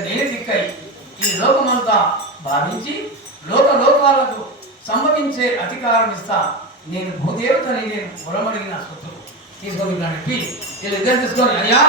నేనే దిక్కై ఈ లోకమంతా భావించి లోక లోకాలకు సంభవించే అధికారం ఇస్తా. నేను భూదేవతని నేను పొరమడిగిన సొత్తు తీసుకొని చెప్పి వీళ్ళు ఇద్దరు తీసుకొని అయ్యా!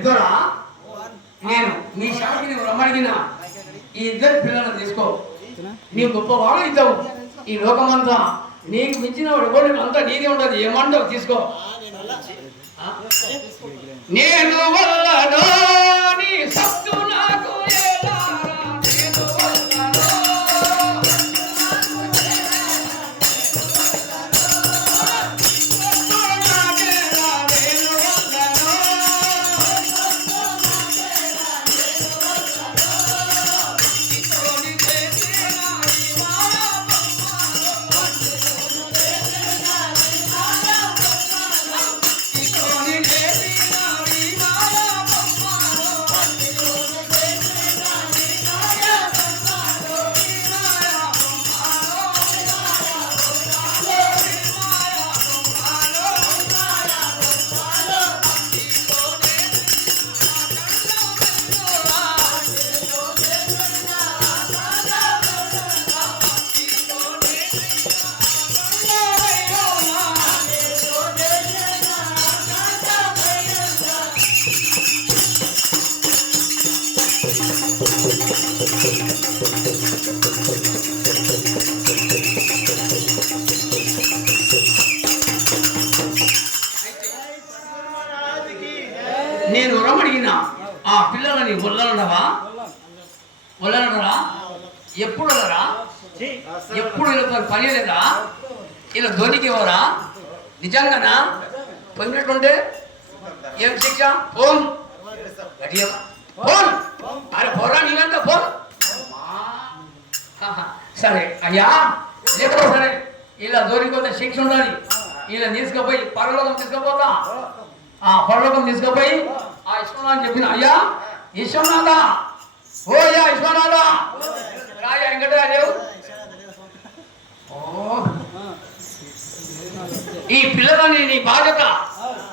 ఇద్దరా? నేను నీ శాఖకి నువ్వు రమ్మడిగిన ఈ ఇద్దరు పిల్లలను తీసుకో. నీ గొప్పవాడు ఇద్దావు ఈ లోకమంతా నీకు మించిన వాడు అంతా నీదే ఉండదు ఏమంటావు తీసుకో. నేను వల్ల నేను ఆ పిల్లలని వల్లనడవా వల్లనడరా ఎప్పుడు వెళ్ళరా ఎప్పుడు ఇలా పని లేదా? ఇలా ధోనికి ఎవరా? నిజంగానా? పొందినట్టుంటే ఏం శిక్ష? ఫోన్. ఫోన్. అరే పోరా నీలంతా ఫోన్. సరే అయ్యా లేకపోతే సరే ఇలా దొరికిపోతే శిక్ష ఉండాలి. ఇలా తీసుకుపోయి పరలోకం తీసుకుపోతా. ఆ పరలోకం తీసుకుపోయి ఆ విశ్వనాథ్ చెప్పిన అయ్యా విశ్వనాథ ఓ అయ్యా విశ్వనాథ రాయ వెంకటరాజు. ఈ పిల్లలని నీ బాధ్యత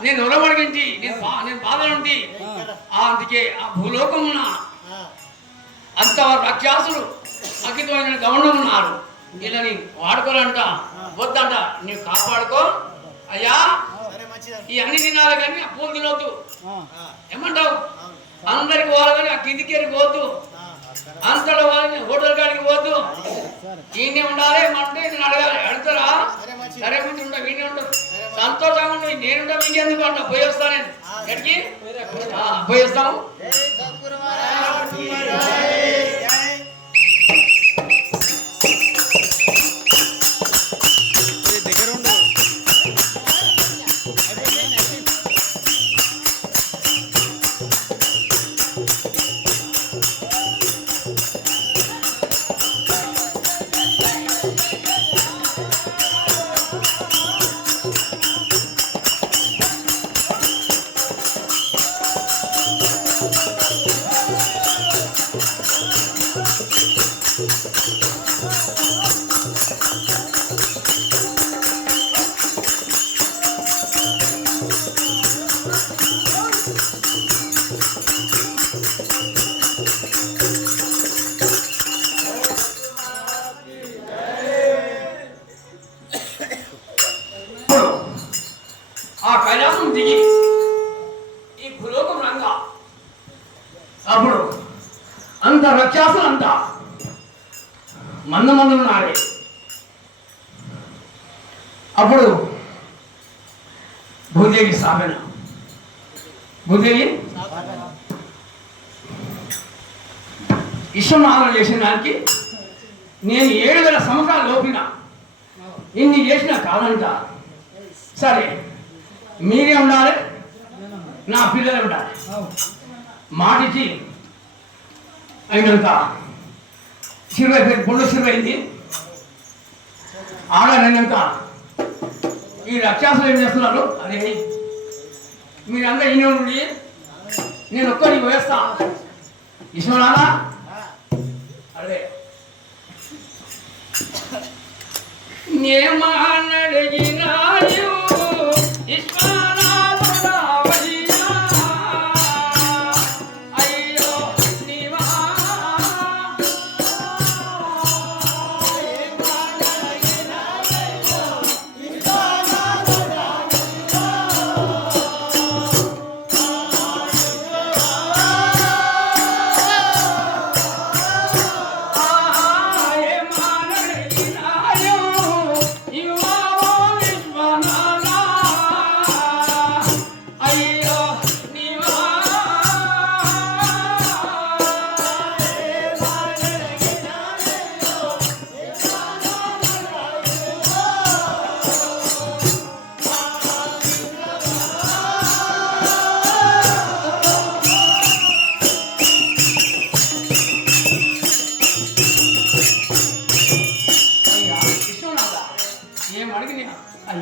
నేను ఉరమడిగించి నేను బా నేను బాధ నుండి ఆ అందుకే ఆ భూలోకమున అంత రాక్షసులు అఖితమైన గమనం ఉన్నారు. వీళ్ళని వాడుకోరంట వద్దంట నీవు కాపాడుకో అయ్యా ఈ అన్ని తినాలి కానీ ఆ పూలు తినొద్దు ఏమంటావు? అందరికి పోవాలి కానీ ఆ కిందికి పోవద్దు. అంతలో వాళ్ళని హోటల్ కాడికి పోవద్దు. ఈయనే ఉండాలి అంటే నేను అడగాలి. అడుగుతారా? సరే కొంచెం ఉండ వీనే ఉండదు సంతోషంగా ఉండి. నేనుంటా మీకు ఎందుకు అంట పోయి వస్తా నేను. ఎక్కడికి? పోయి వస్తాము. ఆ కైలాసం దిగి ఈ భూలోకం రంగా. అప్పుడు అంత రక్షాసులంతా మంద మందులు ఉన్నారే అప్పుడు భూదేవి స్థాపన. భూదేవి? విశ్వనాథం చేసిన దానికి నేను ఏడు వేల సంవత్సరాలు లోపిన. ఇన్ని చేసిన కాదంట. సరే మీరే ఉండాలి నా పిల్లలు ఉండాలి. మాటిచ్చి అయినంత. సిరువై పేరు బొండు సిరువైంది. ఆడనైనాక ఈ రక్షాసులు ఏం చేస్తున్నారు? అదే మీరందరూ ఈయన ఉండి నేను ఒక్కడికి వేస్తా ఇష్టమరానా అదే నేమా నడిగినా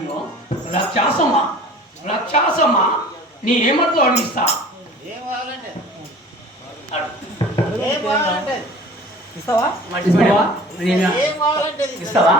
అయ్యో రక్షాసమ్మా రక్షాసమ్మా నీ ఏమంటూ అడిగిస్తా ఇస్తావా? ఇస్తావా?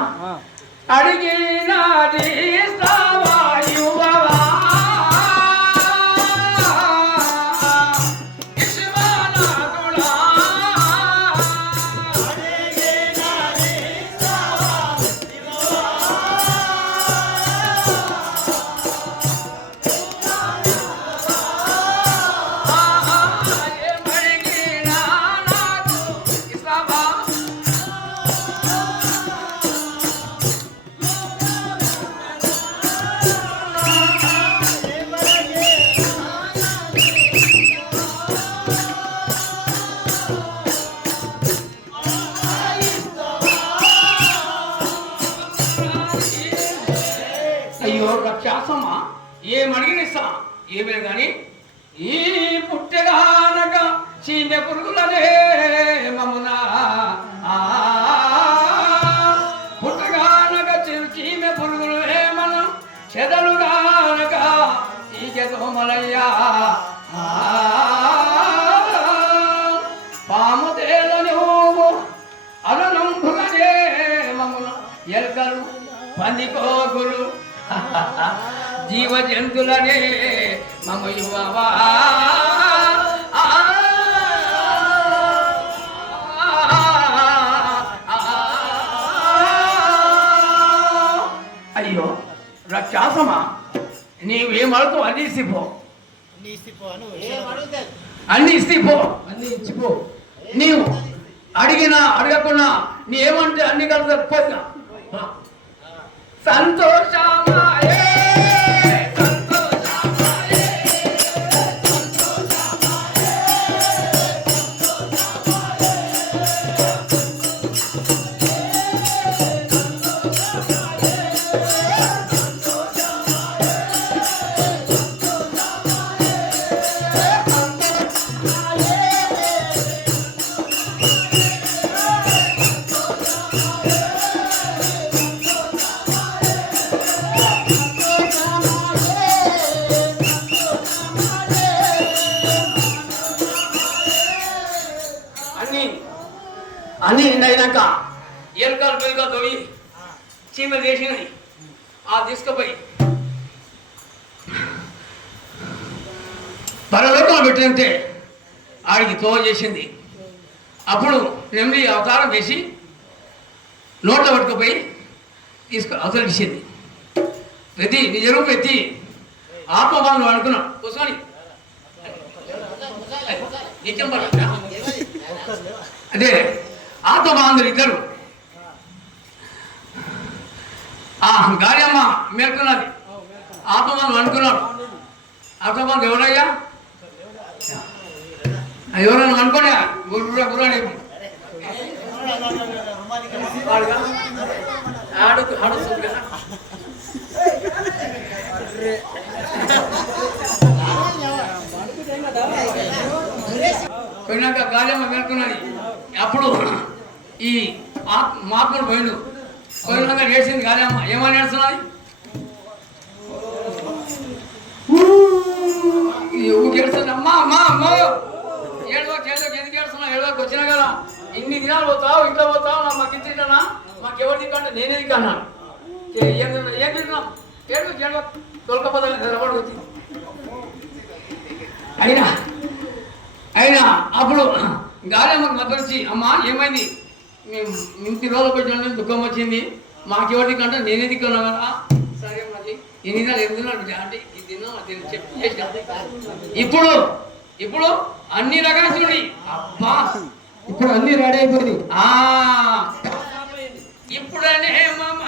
ఈ పాము తేలని అలనంభుగనే మమున ఎల్కలు పందికోగులు జీవ జంతులనే మమ యువవా. అయ్యో రక్షాసమా? నీవేమడుతూ అన్ని ఇసిపో. అన్ని ఇసిపో అన్ని ఇచ్చిపో. నీవు అడిగినా అడగకున్నా నీ ఏమంటే అన్ని కలిసి పోయినా. సంతోషమాయే చీమ చేసినవి ఆ తీసుకుపోయి. పరలోకంలో పెట్టినంతే ఆడికి తోవ చేసింది. అప్పుడు నెమ్మది అవతారం చేసి నోట్లో పట్టుకుపోయి తీసుకు అవతరించింది ప్రతి ఎత్తి నిజ రూపం ఎత్తి ఆత్మబాధలు అనుకున్నాడు కూర్చొని నిత్యం పడ అదే ఆత్మబాంధులు ఇద్దరు. ఆ గాయమ్మ మేల్కొన్నది. ఆత్మబాంధులు అనుకున్నాడు. ఆత్మబాంధు ఎవరయ్యా? ఎవరైనా అనుకోలే గుర్ర గుర్ర వాడుగా ఆడుకు హడుసుగా పోయినాక గాలిమ్మ మేల్కొన్నది. అప్పుడు ఈ మాపుడు పోయిండు. పోయినాక నేర్చింది గాలిమ్మ ఏమని నేర్చున్నది ఊరికి ఏడుస్తుంది అమ్మా అమ్మా అమ్మా! ఏడవకి ఏడవకి ఎందుకు ఏడుస్తున్నావు? ఏడోకి వచ్చినా కదా. ఇన్ని దినాలు పోతావు ఇంట్లో పోతావు నా మాకు ఇంత తింటానా మాకు ఎవరు దిక్కన్నా నేనే దిక్కన్నా ఏం తిన్నా ఏం తిన్నాం ఏడు ఏడవకి తొలకపోతే నిలబడి వచ్చింది. అయినా అయినా అప్పుడు గాలమ్మకి మద్దతు వచ్చి అమ్మా ఏమైంది? మేము ఇంటి రోజులకు వచ్చిన దుఃఖం వచ్చింది. మాకెవరి కంటే నేనే దిక్కున్నా కదా. సరే మరి. ఎన్ని దినాలు ఎన్ని దినాలు అంటే ఈ దినం అది చెప్పి ఇప్పుడు ఇప్పుడు అన్ని రకాల చూడండి. అబ్బా! ఇప్పుడు అన్ని రెడీ అయిపోయింది ఆ! ఇప్పుడనే మమ